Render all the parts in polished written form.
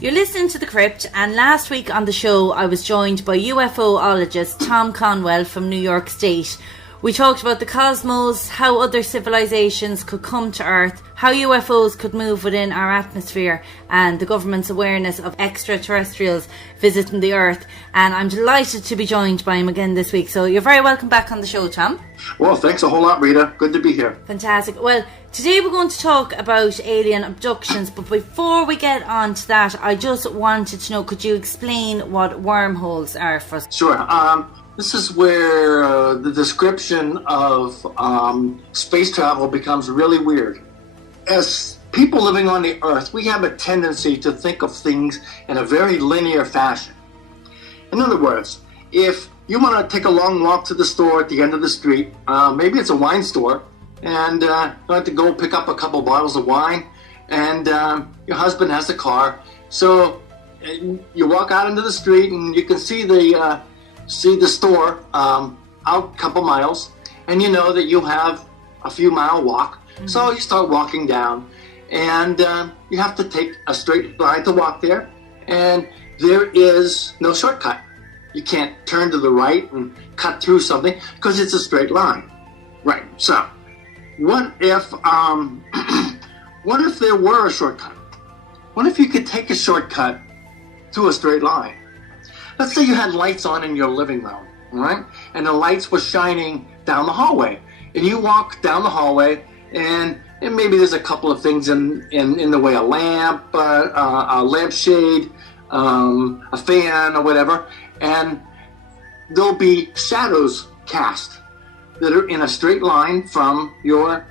You're listening to The Crypt, and last week on the show I was joined by Ufologist Tom Conwell from New York State. We talked about the cosmos, how other civilizations could come to Earth, how UFOs could move within our atmosphere, and the government's awareness of extraterrestrials visiting the Earth. And I'm delighted to be joined by him again this week. So you're very welcome back on the show, Tom. Well, thanks a whole lot, Rita. Good to be here. Fantastic. Well, today we're going to talk about alien abductions, but before we get on to that, I just wanted to know, could you explain what wormholes are for us? Sure. This is where the description of space travel becomes really weird. As people living on the Earth, we have a tendency to think of things in a very linear fashion. In other words, if you want to take a long walk to the store at the end of the street, maybe it's a wine store, and you have to go pick up a couple bottles of wine, and your husband has the car, so you walk out into the street and you can see the store out a couple miles, and you know that you have a few mile walk. Mm-hmm. So you start walking down, and you have to take a straight line to walk there, and there is no shortcut. You can't turn to the right and cut through something because it's a straight line. Right. So what if what if there were a shortcut? What if you could take a shortcut through a straight line? Let's say you had lights on in your living room, right? And the lights were shining down the hallway. And you walk down the hallway, and maybe there's a couple of things in the way, a lamp, a lampshade, a fan or whatever, and there'll be shadows cast that are in a straight line from your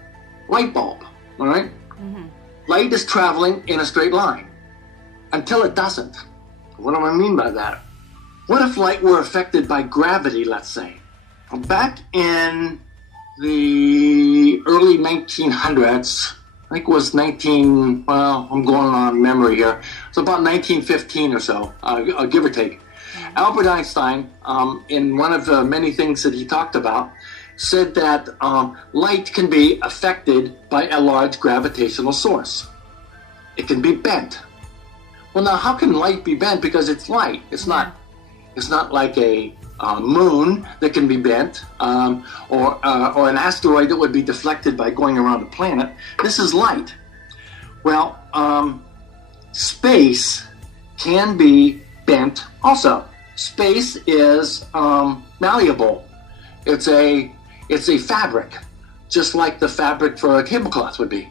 light bulb, all right? Mm-hmm. Light is traveling in a straight line until it doesn't. What do I mean by that? What if light were affected by gravity, let's say? Back in the early 1900s, I think it was I'm going on memory here. It's about 1915 or so, give or take. Albert Einstein, in one of the many things that he talked about, said that light can be affected by a large gravitational source. It can be bent. Well, now, how can light be bent? Because it's light. It's not like a moon that can be bent, or an asteroid that would be deflected by going around a planet. This is light. Well, space can be bent also. Space is malleable. It's a fabric, just like the fabric for a tablecloth would be.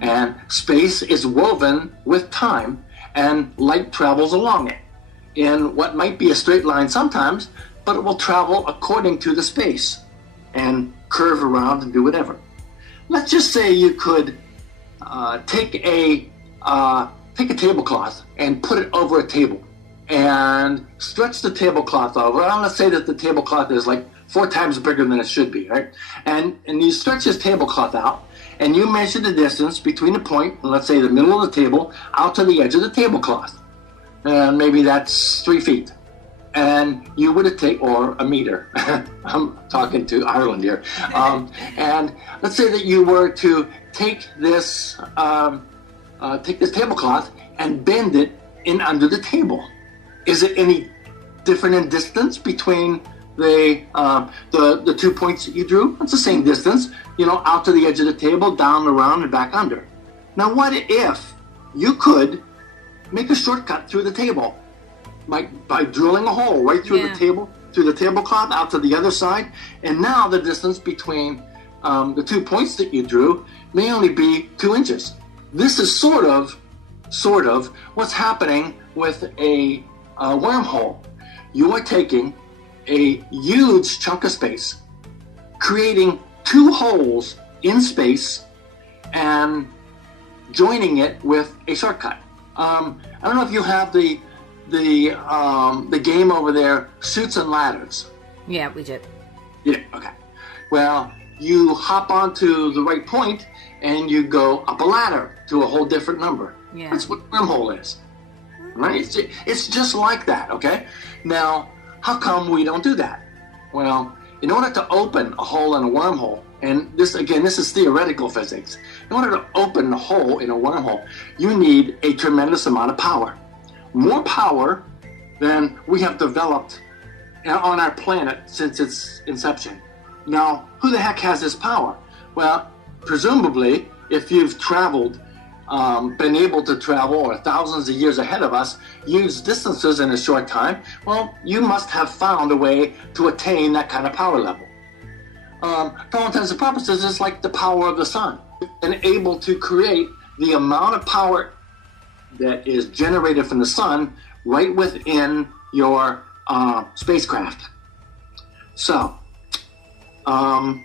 And space is woven with time, and light travels along it in what might be a straight line sometimes, but it will travel according to the space and curve around and do whatever. Let's just say you could take a tablecloth and put it over a table and stretch the tablecloth over. And let's say that the tablecloth is like 4 times bigger than it should be, right? And you stretch this tablecloth out, and you measure the distance between the point, let's say the middle of the table, out to the edge of the tablecloth. And maybe that's 3 feet. And you would take, or a meter. I'm talking to Ireland here. And let's say that you were to take this tablecloth and bend it in under the table. Is it any different in distance between the 2 points that you drew? It's the same distance, out to the edge of the table, down, around, and back under. Now, what if you could make a shortcut through the table by drilling a hole right through the table, through the tablecloth, out to the other side, and now the distance between the 2 points that you drew may only be 2 inches. This is sort of what's happening with a wormhole. You are taking a huge chunk of space, creating 2 holes in space, and joining it with a shortcut. I don't know if you have the game over there, Suits and Ladders. Yeah, we did. Yeah, okay. Well, you hop onto the right point and you go up a ladder to a whole different number. Yeah. That's what wormhole is. Right? It's just like that, okay? Now, how come we don't do that? Well, in order to open a hole in a wormhole, and this is theoretical physics. In order to open a hole in a wormhole, you need a tremendous amount of power. more power than we have developed on our planet since its inception. Now, who the heck has this power? Well, presumably, if you've traveled, been able to travel, or thousands of years ahead of us, use distances in a short time, well, you must have found a way to attain that kind of power level. For all intents and purposes, it's like the power of the sun, and able to create the amount of power that is generated from the sun right within your spacecraft. So, I'm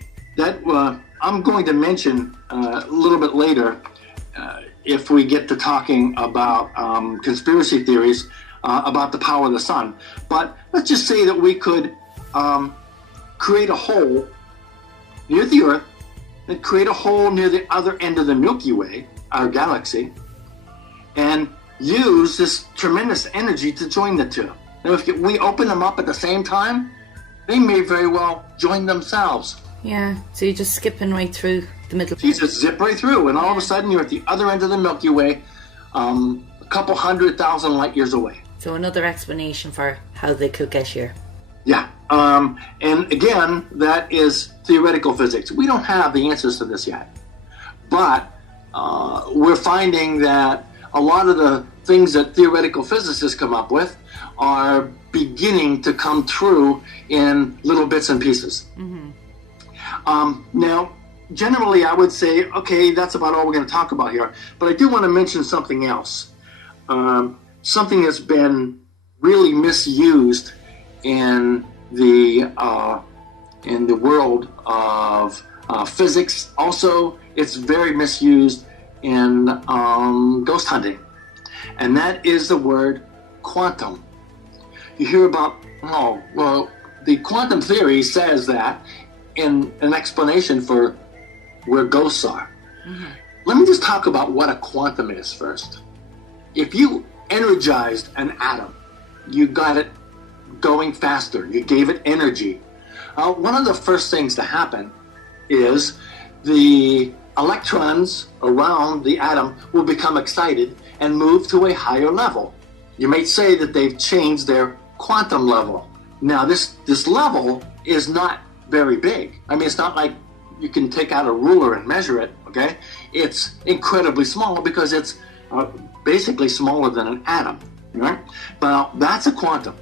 going to mention a little bit later, if we get to talking about conspiracy theories about the power of the sun. But let's just say that we could create a hole near the Earth, and create a hole near the other end of the Milky Way, our galaxy, and use this tremendous energy to join the two. Now, if we open them up at the same time, they may very well join themselves. Yeah, so you're just skipping right through the middle. You just zip right through, and all of a sudden you're at the other end of the Milky Way, a couple 100,000 light years away. So another explanation for how they could get here. Yeah, and again, that is theoretical physics. We don't have the answers to this yet, but we're finding that a lot of the things that theoretical physicists come up with are beginning to come true in little bits and pieces. Mm-hmm. Now, generally, I would say, okay, that's about all we're going to talk about here. But I do want to mention something else. Something that's been really misused in the world of physics. Also, it's very misused in ghost hunting, and that is the word quantum. You hear about, the quantum theory says that in an explanation for where ghosts are. Mm-hmm. Let me just talk about what a quantum is first. If you energized an atom, you got it going faster, you gave it energy. One of the first things to happen is the electrons around the atom will become excited and move to a higher level. You might say that they've changed their quantum level. Now, this level is not very big. I mean, it's not like you can take out a ruler and measure it, okay? It's incredibly small because it's basically smaller than an atom, right? But that's a quantum,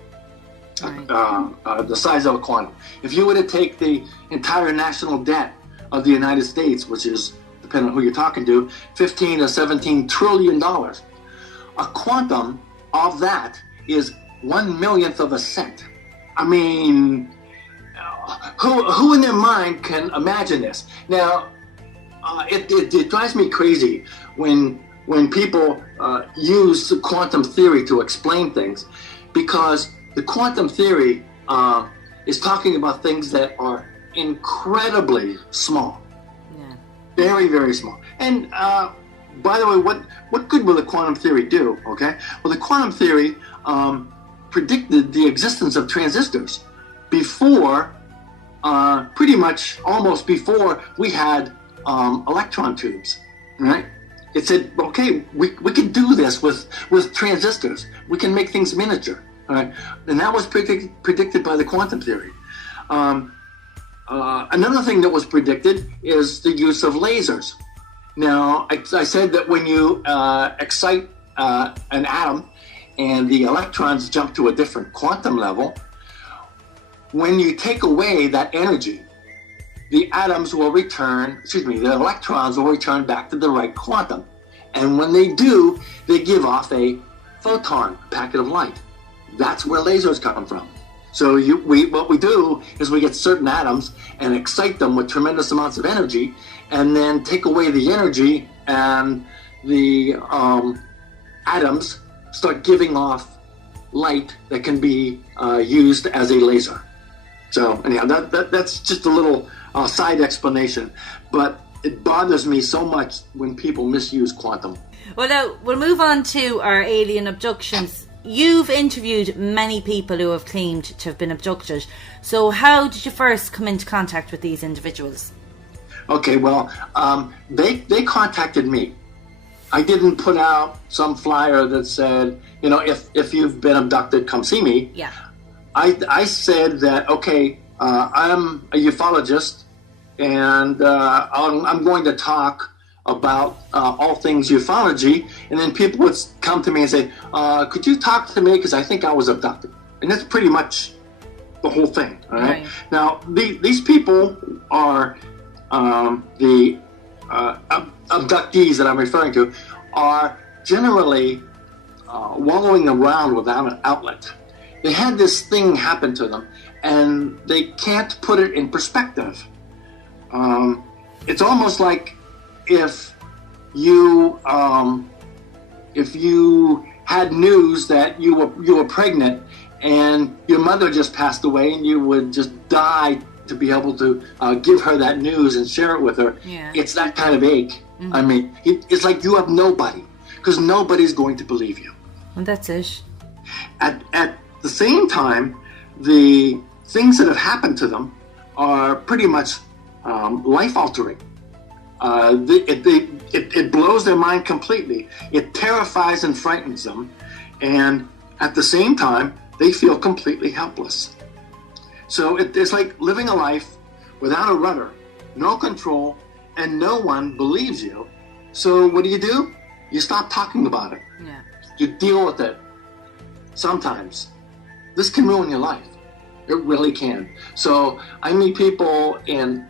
the size of a quantum. If you were to take the entire national debt of the United States, which is, depending on who you're talking to, $15 to $17 trillion, a quantum of that is 1/1,000,000th of a cent. I mean, who in their mind can imagine this? Now, it drives me crazy when people use quantum theory to explain things, because the quantum theory is talking about things that are incredibly small. Yeah. Very, very small. And by the way, what good will the quantum theory do? Okay, well, the quantum theory predicted the existence of transistors before, pretty much almost before we had electron tubes, right? It said, okay, we can do this with transistors. We can make things miniature, right? And that was predicted by the quantum theory. Another thing that was predicted is the use of lasers. Now, I said that when you excite an atom and the electrons jump to a different quantum level, when you take away that energy, the electrons will return back to the right quantum. And when they do, they give off a photon, packet of light. That's where lasers come from. So what we do is we get certain atoms and excite them with tremendous amounts of energy, and then take away the energy, and the atoms start giving off light that can be used as a laser. So anyhow, that's just a little side explanation, but it bothers me so much when people misuse quantum. Well, now we'll move on to our alien abductions. You've interviewed many people who have claimed to have been abducted. So how did you first come into contact with these individuals? Okay, well, they contacted me. I didn't put out some flyer that said, if you've been abducted, come see me. Yeah. I said that, okay, I'm a ufologist, and I'm going to talk about all things ufology, and then people would come to me and say, could you talk to me, because I think I was abducted. And that's pretty much the whole thing. All right? Now, these people are the abductees that I'm referring to are generally wallowing around without an outlet. They had this thing happen to them, and they can't put it in perspective. It's almost like if you had news that you were pregnant and your mother just passed away, and you would just die to be able to give her that news and share it with her. Yeah. It's that kind of ache. Mm-hmm. I mean, it's like you have nobody, because nobody's going to believe you. And that's it. At the same time, the things that have happened to them are pretty much life-altering. It blows their mind completely. It terrifies and frightens them, and at the same time, they feel completely helpless. So it's like living a life without a rudder, no control, and no one believes you. So what do? You stop talking about it. Yeah. You deal with it. Sometimes this can ruin your life. It really can. So I meet people in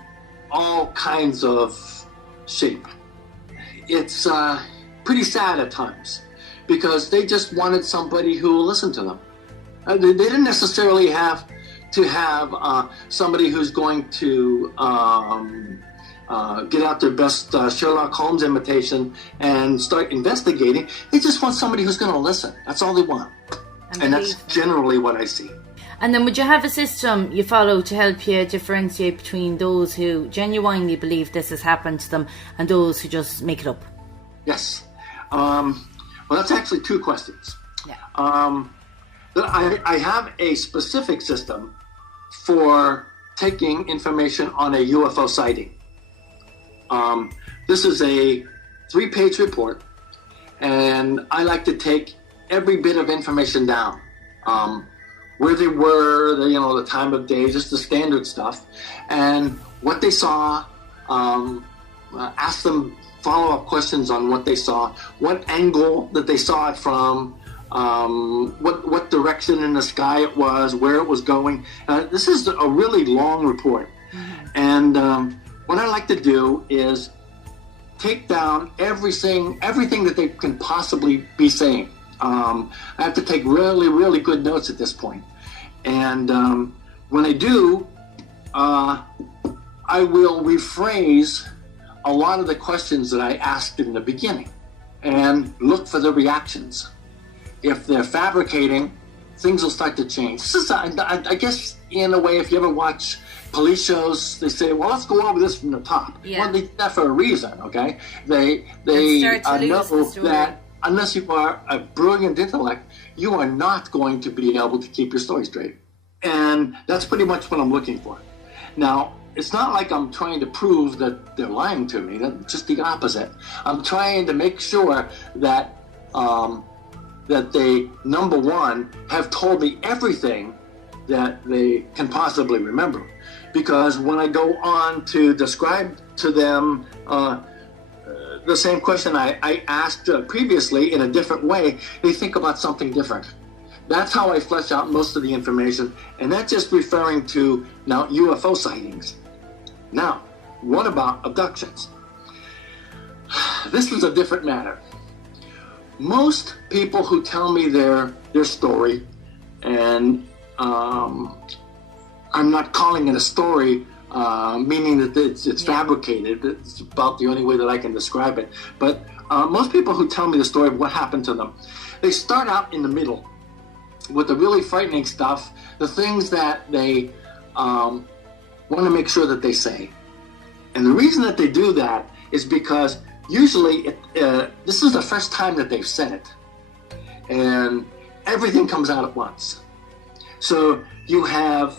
all kinds of shape. It's pretty sad at times, because they just wanted somebody who will listen to them. They didn't necessarily have to have somebody who's going to get out their best Sherlock Holmes imitation and start investigating. They just want somebody who's going to listen. That's all they want. And that's generally what I see. And then would you have a system you follow to help you differentiate between those who genuinely believe this has happened to them and those who just make it up? Yes. Well, that's actually two questions. Yeah. I have a specific system for taking information on a UFO sighting. This is a 3-page report, and I like to take every bit of information down. Where they were, the time of day, just the standard stuff, and what they saw. Ask them follow-up questions on what they saw, what angle that they saw it from, what direction in the sky it was, where it was going. This is a really long report. Mm-hmm. And what I like to do is take down everything that they can possibly be saying. I have to take really, really good notes at this point. And when I do, I will rephrase a lot of the questions that I asked in the beginning and look for the reactions. If they're fabricating, things will start to change. This is, I guess, in a way, if you ever watch police shows, they say, well, let's go over this from the top. Yeah. Well, they do that for a reason, okay? They know that unless you are a brilliant intellect, you are not going to be able to keep your story straight. And that's pretty much what I'm looking for. Now, it's not like I'm trying to prove that they're lying to me. That's just the opposite. I'm trying to make sure that that they, number one, have told me everything that they can possibly remember. Because when I go on to describe to them the same question I asked previously in a different way, they think about something different. That's how I flesh out most of the information, and that's just referring to now UFO sightings. Now, what about abductions? This is a different matter. Most people who tell me their story, and I'm not calling it a story, meaning that it's fabricated. It's about the only way that I can describe it. But most people who tell me the story of what happened to them, they start out in the middle with the really frightening stuff, the things that they want to make sure that they say. And the reason that they do that is because usually this is the first time that they've said it. And everything comes out at once. So you have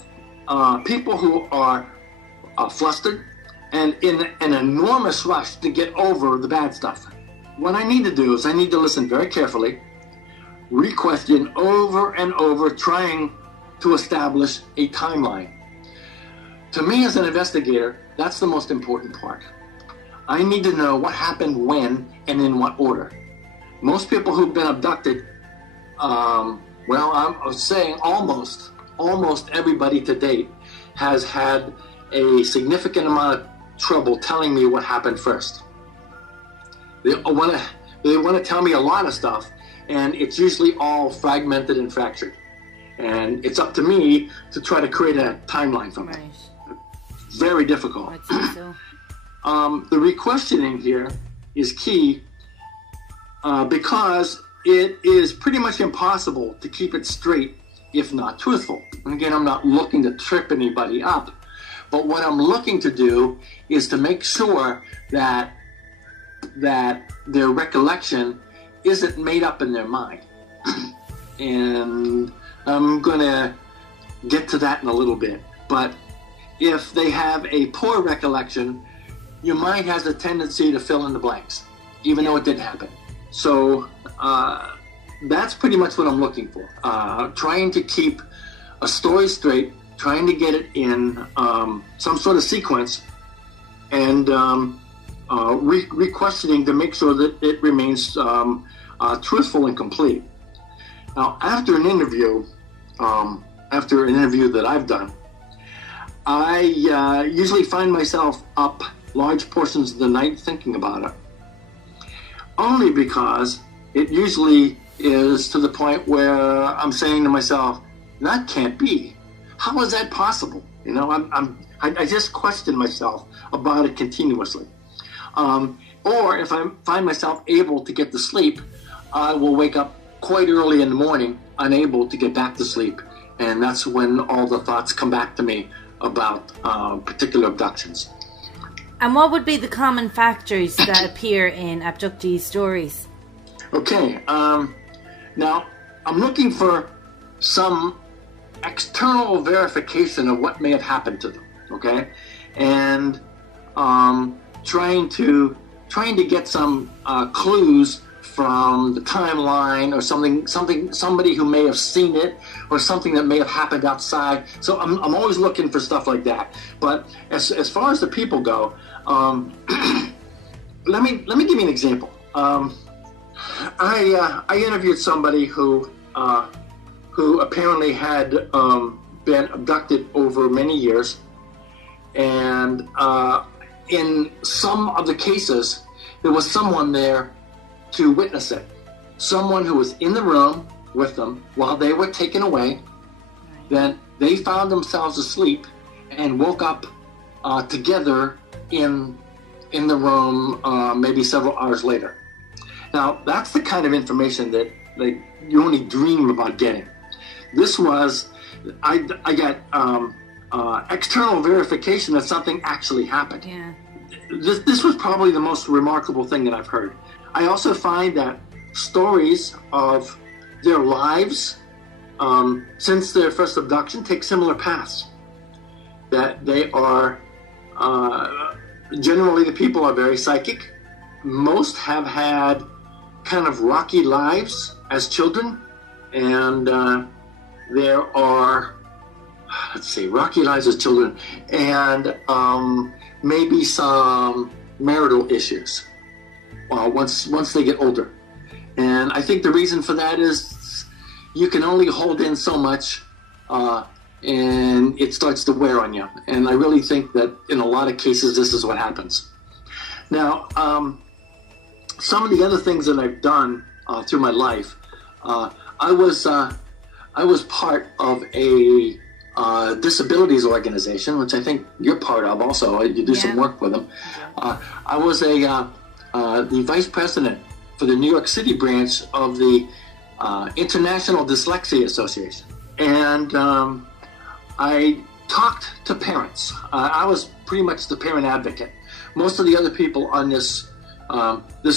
people who are flustered and in an enormous rush to get over the bad stuff. what I need to do is I need to listen very carefully, re-question over and over, trying to establish a timeline. To me as an investigator, that's the most important part. I need to know what happened when and in what order. Most people who've been abducted, I'm saying almost everybody to date has had a significant amount of trouble telling me what happened first. They want to tell me a lot of stuff, and it's usually all fragmented and fractured. And it's up to me to try to create a timeline from it. Right. Very difficult. I'd say so. The re-questioning here is key because it is pretty much impossible to keep it straight if not truthful. And again, I'm not looking to trip anybody up, but what I'm looking to do is to make sure that their recollection isn't made up in their mind. And I'm going to get to that in a little bit. But if they have a poor recollection, your mind has a tendency to fill in the blanks, even though it did happen. So that's pretty much what I'm looking for. Trying to keep a story straight, trying to get it in some sort of sequence, and re-questioning to make sure that it remains truthful and complete. Now, after an interview that I've done, I usually find myself up large portions of the night thinking about it. Only because it usually is to the point where I'm saying to myself, that can't be. How is that possible? You know, I just question myself about it continuously. Or if I find myself able to get to sleep, I will wake up quite early in the morning, unable to get back to sleep. And that's when all the thoughts come back to me about particular abductions. And what would be the common factors that appear in abductee stories? Okay, now I'm looking for some external verification of what may have happened to them, okay? And trying to get some clues from the timeline or somebody who may have seen it or something that may have happened outside. So I'm always looking for stuff like that. But as far as the people go, let me give you an example. I interviewed somebody who apparently had been abducted over many years, and in some of the cases, there was someone there to witness it. Someone who was in the room with them while they were taken away. Then they found themselves asleep and woke up together in the room maybe several hours later. Now, that's the kind of information that you only dream about getting. This was, I got external verification that something actually happened. Yeah. This was probably the most remarkable thing that I've heard. I also find that stories of their lives since their first abduction take similar paths. That they are, generally the people are very psychic. Most have had kind of rocky lives as children, and there are, rocky lives as children, and maybe some marital issues once they get older. And I think the reason for that is you can only hold in so much, and it starts to wear on you. And I really think that in a lot of cases, this is what happens. Now, some of the other things that I've done through my life, I was part of a disabilities organization, which I think you're part of also. You do some work with them. I was the vice president for the New York City branch of the International Dyslexia Association. And I talked to parents. I was pretty much the parent advocate. Most of the other people on this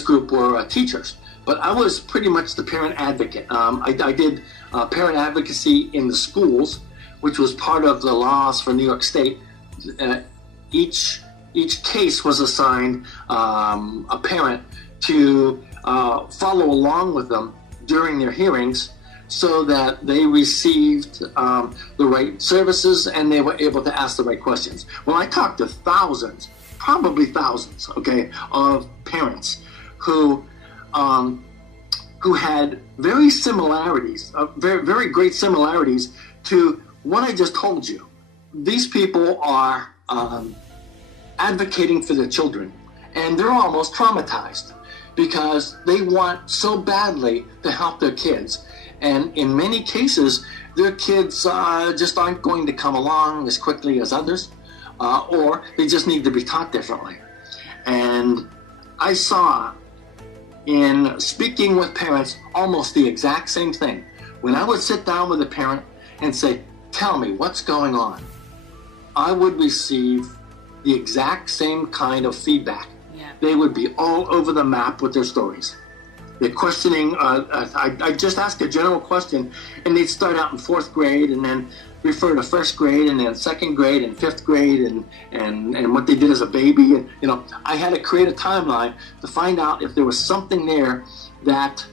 group were teachers, but I was pretty much the parent advocate. I did parent advocacy in the schools, which was part of the laws for New York State. Each case was assigned a parent to follow along with them during their hearings so that they received the right services and they were able to ask the right questions. Well, I talked to thousands, probably thousands, okay, of parents who had very similarities, very, very great similarities to what I just told you. These people are advocating for their children, and they're almost traumatized because they want so badly to help their kids. And in many cases, their kids just aren't going to come along as quickly as others, or they just need to be taught differently. And I saw in speaking with parents almost the exact same thing. When I would sit down with a parent and say, tell me what's going on, I would receive the exact same kind of feedback. Yeah. They would be all over the map with their stories. They're questioning, I just ask a general question, and they'd start out in 4th grade and then refer to 1st grade and then 2nd grade and 5th grade and what they did as a baby. And, you know, I had to create a timeline to find out if there was something there that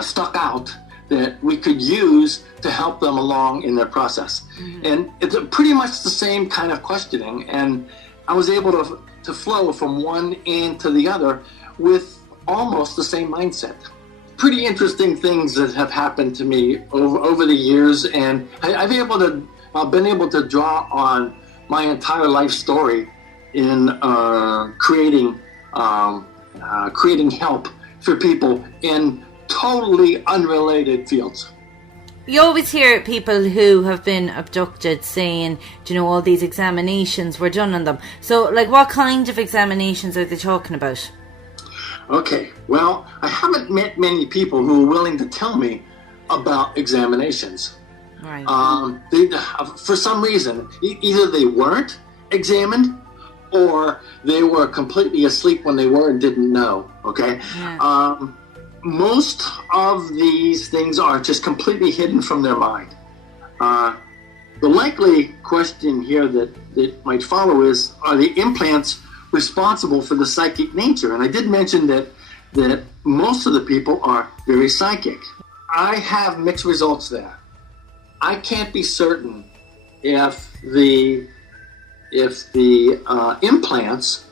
stuck out that we could use to help them along in their process. Mm-hmm. And it's pretty much the same kind of questioning. And I was able to flow from one end to the other with almost the same mindset. Pretty interesting things that have happened to me over the years, and I've been able to draw on my entire life story in creating help for people in totally unrelated fields. You always hear people who have been abducted saying, do you know, all these examinations were done on them. So, like, what kind of examinations are they talking about? Okay, well, I haven't met many people who are willing to tell me about examinations. Right. For some reason, either they weren't examined or they were completely asleep when they were and didn't know, okay? Yeah. Most of these things are just completely hidden from their mind. The likely question here that might follow is, are the implants responsible for the psychic nature? And I did mention that most of the people are very psychic. I have mixed results there. I can't be certain if the implants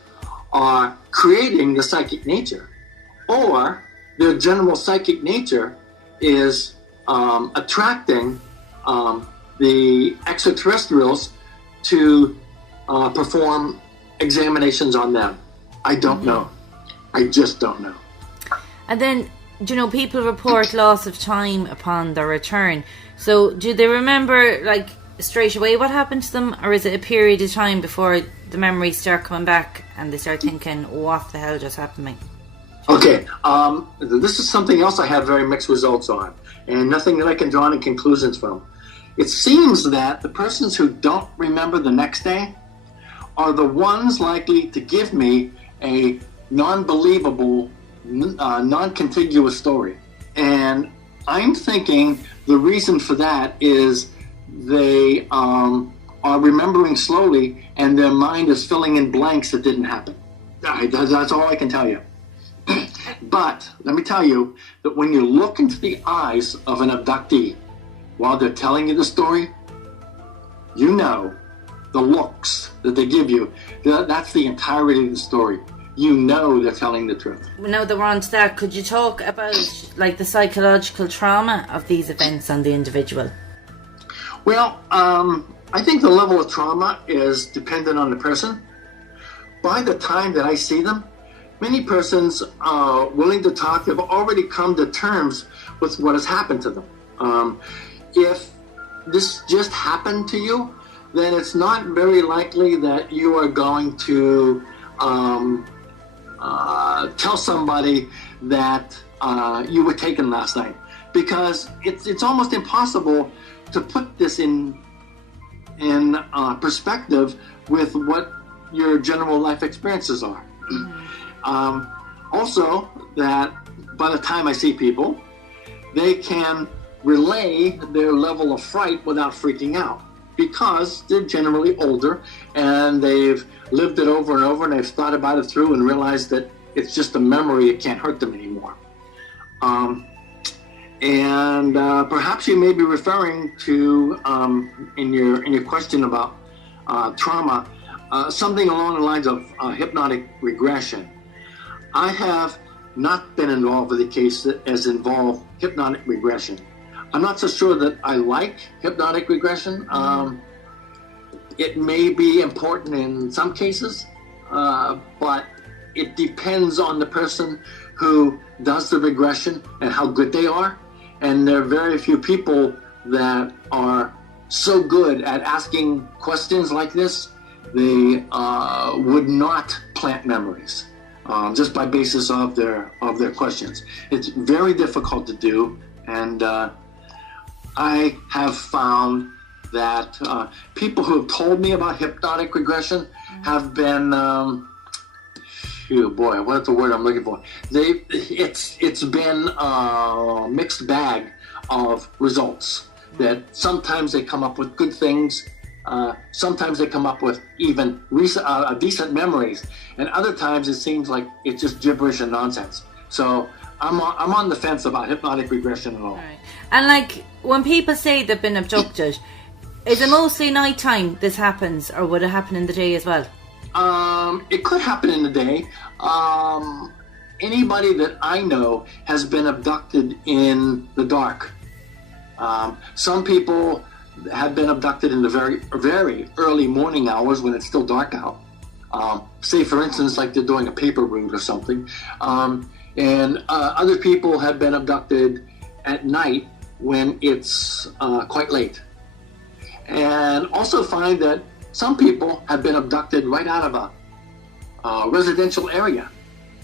are creating the psychic nature, or their general psychic nature is attracting the extraterrestrials to perform examinations on them. I don't know. I just don't know. And then, you know, people report loss of time upon their return. So do they remember, like, straight away what happened to them, or is it a period of time before the memories start coming back and they start thinking, what the hell just happened to me? Okay, this is something else I have very mixed results on, and nothing that I can draw any conclusions from. It seems that the persons who don't remember the next day are the ones likely to give me a non-believable, non-contiguous story. And I'm thinking the reason for that is they are remembering slowly and their mind is filling in blanks that didn't happen. That's all I can tell you. But let me tell you that when you look into the eyes of an abductee while they're telling you the story, you know the looks that they give you, that's the entirety of the story. You know they're telling the truth. Now that we're on to that, could you talk about, like, the psychological trauma of these events on the individual? Well, I think the level of trauma is dependent on the person. By the time that I see them, many persons willing to talk have already come to terms with what has happened to them. If this just happened to you, then it's not very likely that you are going to tell somebody that you were taken last night, because it's almost impossible to put this in perspective with what your general life experiences are. Also, that by the time I see people, they can relay their level of fright without freaking out, because they're generally older and they've lived it over and over and they've thought about it through and realized that it's just a memory. It can't hurt them anymore. And perhaps you may be referring to, in your question about trauma, something along the lines of hypnotic regression. I have not been involved with a case that has involved hypnotic regression. I'm not so sure that I like hypnotic regression. It may be important in some cases, but it depends on the person who does the regression and how good they are. And there are very few people that are so good at asking questions like this. They would not plant memories just by basis of their questions. It's very difficult to do, and I have found that people who have told me about hypnotic regression have been, what's the word I'm looking for? It's been a mixed bag of results. That sometimes they come up with good things, sometimes they come up with even decent memories, and other times it seems like it's just gibberish and nonsense. So I'm on the fence about hypnotic regression at all. Right. And like when people say they've been abducted, is it mostly nighttime this happens, or would it happen in the day as well? It could happen in the day. Anybody that I know has been abducted in the dark. Some people have been abducted in the very, very early morning hours when it's still dark out. Say, for instance, like they're doing a paper route or something. And other people have been abducted at night when it's quite late. And also find that some people have been abducted right out of a residential area.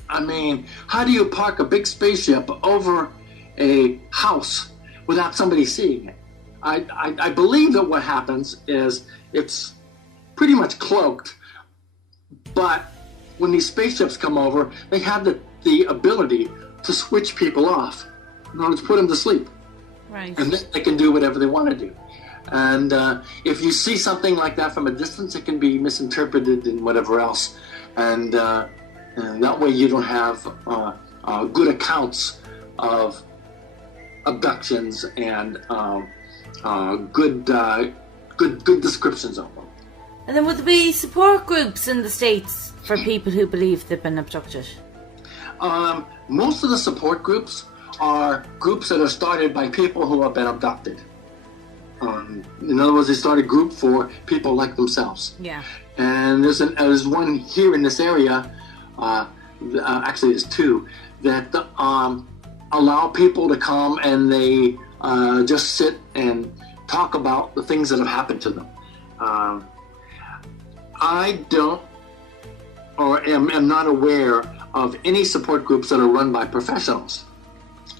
I mean, how do you park a big spaceship over a house without somebody seeing it? I believe that what happens is it's pretty much cloaked, but when these spaceships come over, they have the ability to switch people off in order to put them to sleep. Right. And then they can do whatever they want to do. And if you see something like that from a distance, it can be misinterpreted and whatever else. And that way you don't have good accounts of abductions and good descriptions of them. And then would there be support groups in the States for people who believe they've been abducted? Most of the support groups are groups that are started by people who have been abducted. In other words, they start a group for people like themselves. Yeah. And there's one here in this area, actually there's two, that allow people to come and they just sit and talk about the things that have happened to them. I don't, or am not aware of any support groups that are run by professionals.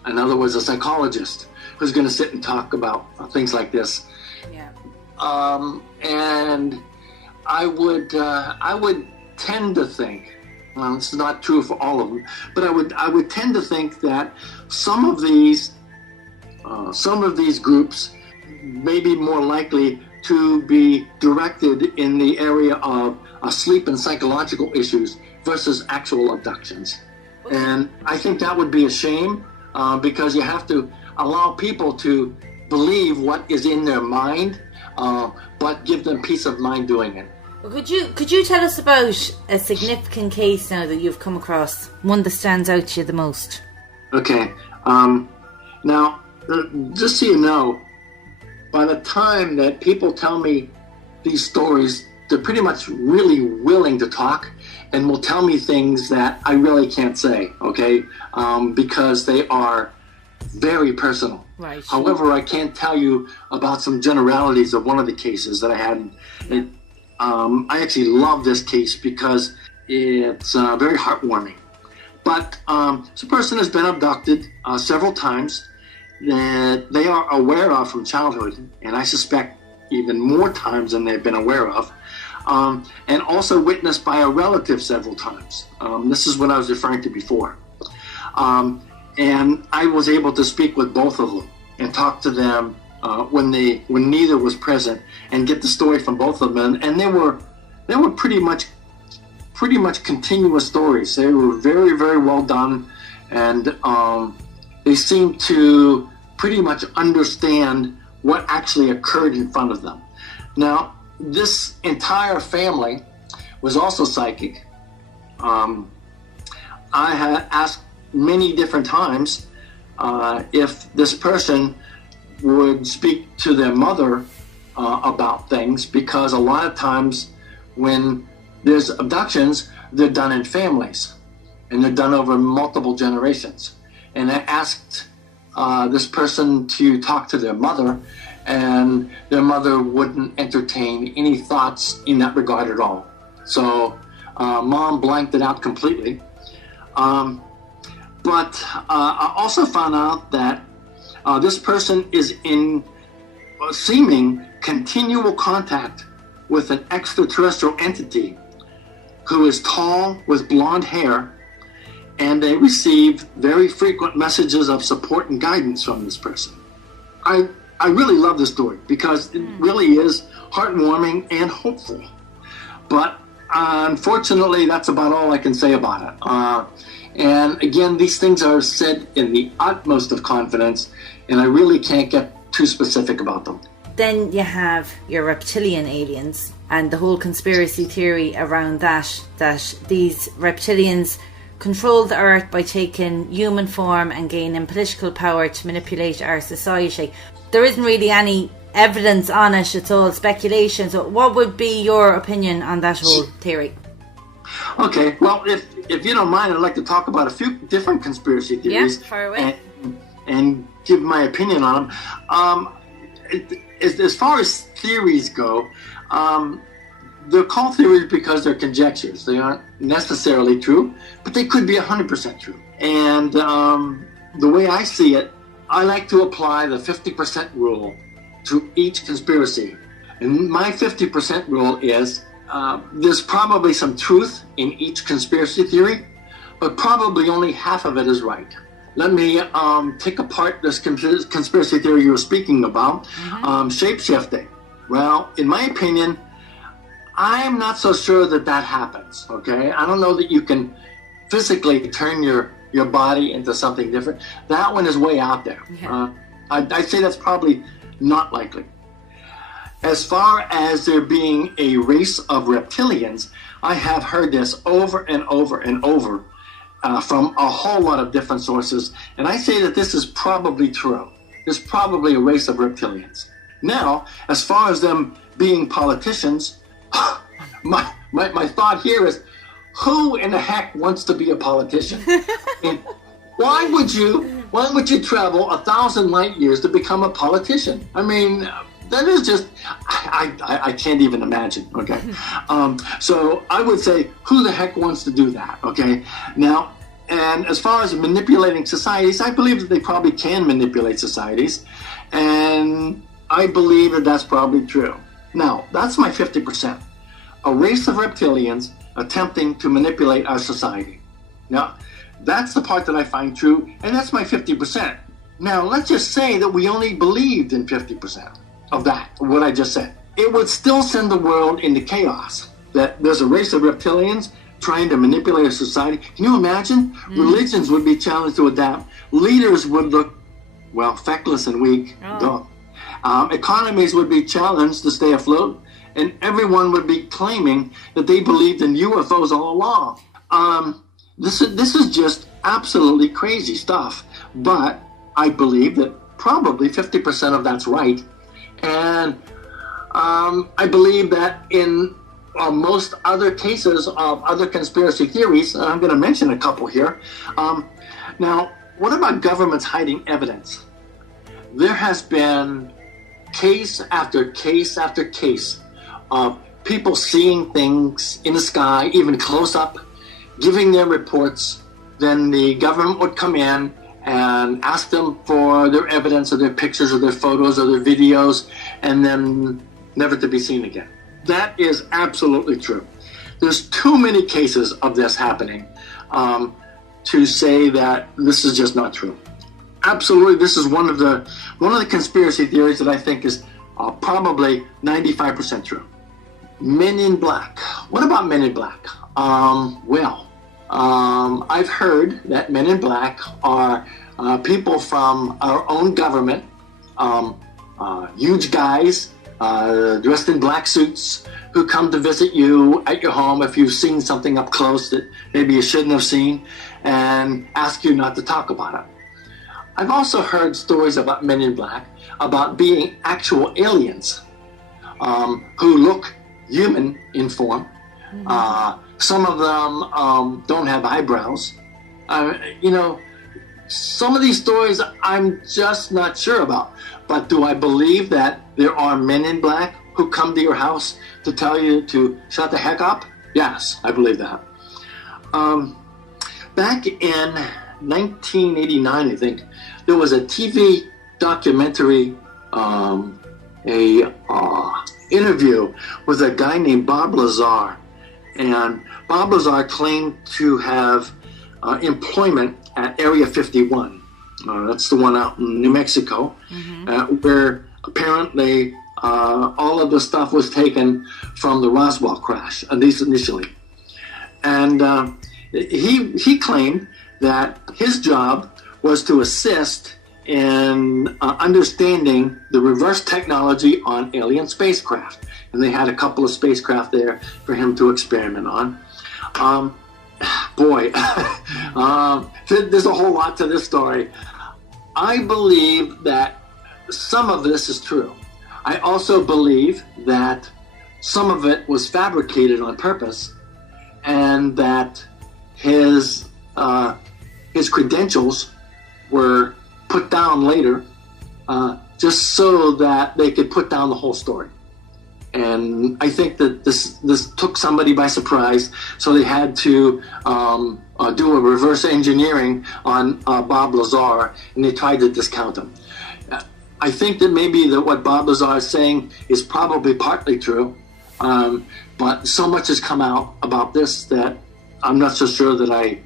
In other words, a psychologist who's going to sit and talk about things like this. Yeah. And I would tend to think, well, this is not true for all of them, but I would tend to think that some of these groups may be more likely to be directed in the area of sleep and psychological issues versus actual abductions. And I think that would be a shame because you have to allow people to believe what is in their mind, but give them peace of mind doing it. Well, could you tell us about a significant case now that you've come across, one that stands out to you the most? Okay. Now, just so you know, by the time that people tell me these stories, they're pretty much really willing to talk and will tell me things that I really can't say, okay? Because they are very personal. Right. However, I can tell you about some generalities of one of the cases that I had. I actually love this case because it's very heartwarming. But this person has been abducted several times that they are aware of from childhood, and I suspect even more times than they've been aware of, and also witnessed by a relative several times. This is what I was referring to before. And I was able to speak with both of them and talk to them when neither was present and get the story from both of them. And they were pretty much pretty much continuous stories. They were very, very well done, and they seemed to pretty much understand what actually occurred in front of them. Now, this entire family was also psychic. I had asked many different times if this person would speak to their mother about things, because a lot of times when there's abductions, they're done in families, and they're done over multiple generations. And I asked this person to talk to their mother, and their mother wouldn't entertain any thoughts in that regard at all. So mom blanked it out completely. But I also found out that this person is in seeming continual contact with an extraterrestrial entity who is tall with blonde hair, and they receive very frequent messages of support and guidance from this person. I really love this story because it really is heartwarming and hopeful. But unfortunately, that's about all I can say about it. And again, these things are said in the utmost of confidence, and I really can't get too specific about them. Then you have your reptilian aliens and the whole conspiracy theory around that these reptilians control the earth by taking human form and gaining political power to manipulate our society. There isn't really any evidence on it, it's all speculation. So what would be your opinion on that whole theory? Okay, well, if you don't mind, I'd like to talk about a few different conspiracy theories. Yeah, far away. And give my opinion on them. As far as theories go, they're called theories because they're conjectures. They aren't necessarily true, but they could be 100% true. And the way I see it, I like to apply the 50% rule to each conspiracy. And my 50% rule is there's probably some truth in each conspiracy theory, but probably only half of it is right. Let me take apart this conspiracy theory you were speaking about, shape-shifting. Well, in my opinion, I'm not so sure that happens, okay? I don't know that you can physically turn your body into something different. That one is way out there. Yeah. I'd say that's probably not likely. As far as there being a race of reptilians, I have heard this over and over and over from a whole lot of different sources, and I say that this is probably true. There's probably a race of reptilians. Now, as far as them being politicians, my thought here is, who in the heck wants to be a politician? And why would you travel 1,000 light years to become a politician? I mean, that is just, I can't even imagine, okay? So I would say, who the heck wants to do that, okay? Now, and as far as manipulating societies, I believe that they probably can manipulate societies, and I believe that that's probably true. Now, that's my 50%. A race of reptilians attempting to manipulate our society. Now, that's the part that I find true, and that's my 50%. Now, let's just say that we only believed in 50% of that, what I just said. It would still send the world into chaos, that there's a race of reptilians trying to manipulate our society. Can you imagine? Religions would be challenged to adapt. Leaders would look, well, feckless and weak. Economies would be challenged to stay afloat, and everyone would be claiming that they believed in UFOs all along. This is just absolutely crazy stuff, but I believe that probably 50% of that's right. And I believe that in most other cases of other conspiracy theories, and I'm going to mention a couple here. Now, what about governments hiding evidence? There has been case after case after case of people seeing things in the sky, even close up, giving their reports. Then the government would come in and ask them for their evidence or their pictures or their photos or their videos, and then never to be seen again. That is absolutely true. There's too many cases of this happening to say that this is just not true. Absolutely, this is one of the conspiracy theories that I think is probably 95% true. Men in Black. What about Men in Black? I've heard that Men in Black are people from our own government, huge guys dressed in black suits who come to visit you at your home if you've seen something up close that maybe you shouldn't have seen, and ask you not to talk about it. I've also heard stories about Men in Black about being actual aliens who look human in form. Some of them don't have eyebrows. Some of these stories I'm just not sure about. But do I believe that there are Men in Black who come to your house to tell you to shut the heck up? Yes, I believe that. Back in 1989, I think, there was a TV documentary, interview with a guy named Bob Lazar. And Bob Lazar claimed to have employment at Area 51. That's the one out in New Mexico, where apparently all of the stuff was taken from the Roswell crash, at least initially. And he claimed that his job was to assist in understanding the reverse technology on alien spacecraft. And they had a couple of spacecraft there for him to experiment on. There's a whole lot to this story. I believe that some of this is true. I also believe that some of it was fabricated on purpose, and that his credentials were put down later just so that they could put down the whole story. And I think that this took somebody by surprise, so they had to do a reverse engineering on Bob Lazar, and they tried to discount him. I think that maybe that what Bob Lazar is saying is probably partly true, but so much has come out about this that I'm not so sure that I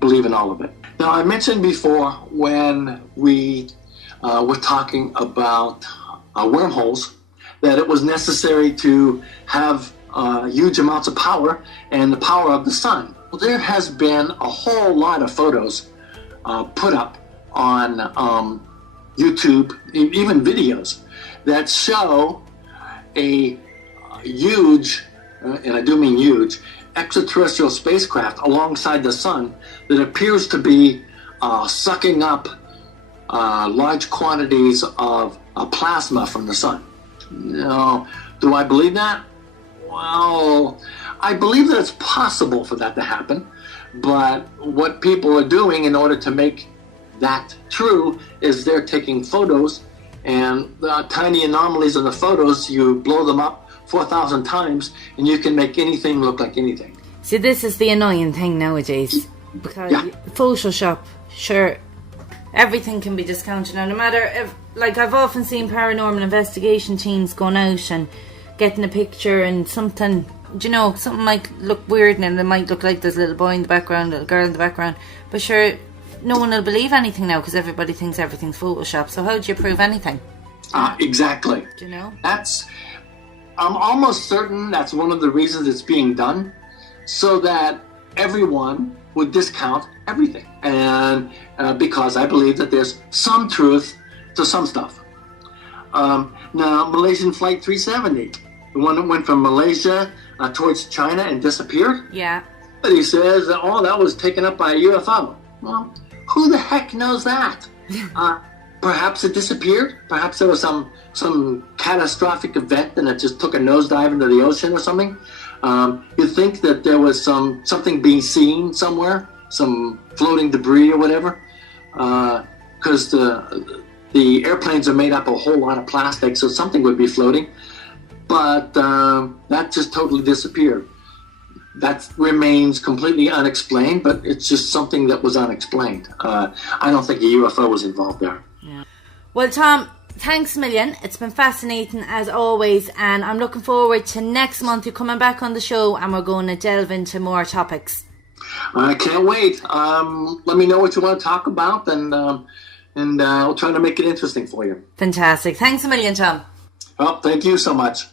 believe in all of it. Now, I mentioned before when we were talking about wormholes, that it was necessary to have huge amounts of power and the power of the sun. Well, there has been a whole lot of photos put up on YouTube, even videos, that show a huge, and I do mean huge, extraterrestrial spacecraft alongside the sun that appears to be sucking up large quantities of plasma from the sun. Now, do I believe that? Well, I believe that it's possible for that to happen, but what people are doing in order to make that true is they're taking photos, and the tiny anomalies in the photos, you blow them up 4,000 times, and you can make anything look like anything. See, this is the annoying thing nowadays, because Photoshop, sure, everything can be discounted. Now, no matter if, like, I've often seen paranormal investigation teams going out and getting a picture and something, something might look weird, and it might look like there's a little boy in the background, little girl in the background, but sure, no one will believe anything now because everybody thinks everything's Photoshop. So how do you prove anything? Exactly. Do you know? I'm almost certain that's one of the reasons it's being done, so that everyone would discount everything. And because I believe that there's some truth to some stuff. Now, Malaysian Flight 370, the one that went from Malaysia towards China and disappeared. Yeah. But he says, that was taken up by a UFO. Well, who the heck knows that? Perhaps it disappeared. Perhaps there was some catastrophic event and it just took a nosedive into the ocean or something. You'd think that there was something being seen somewhere, some floating debris or whatever, because the airplanes are made up of a whole lot of plastic, so something would be floating. But that just totally disappeared. That remains completely unexplained, but it's just something that was unexplained. I don't think a UFO was involved there. Yeah. Well, Tom, thanks a million. It's been fascinating as always, and I'm looking forward to next month you coming back on the show and we're going to delve into more topics. I can't wait. Let me know what you want to talk about, and I'll try to make it interesting for you. Fantastic. Thanks a million, Tom. Well, thank you so much.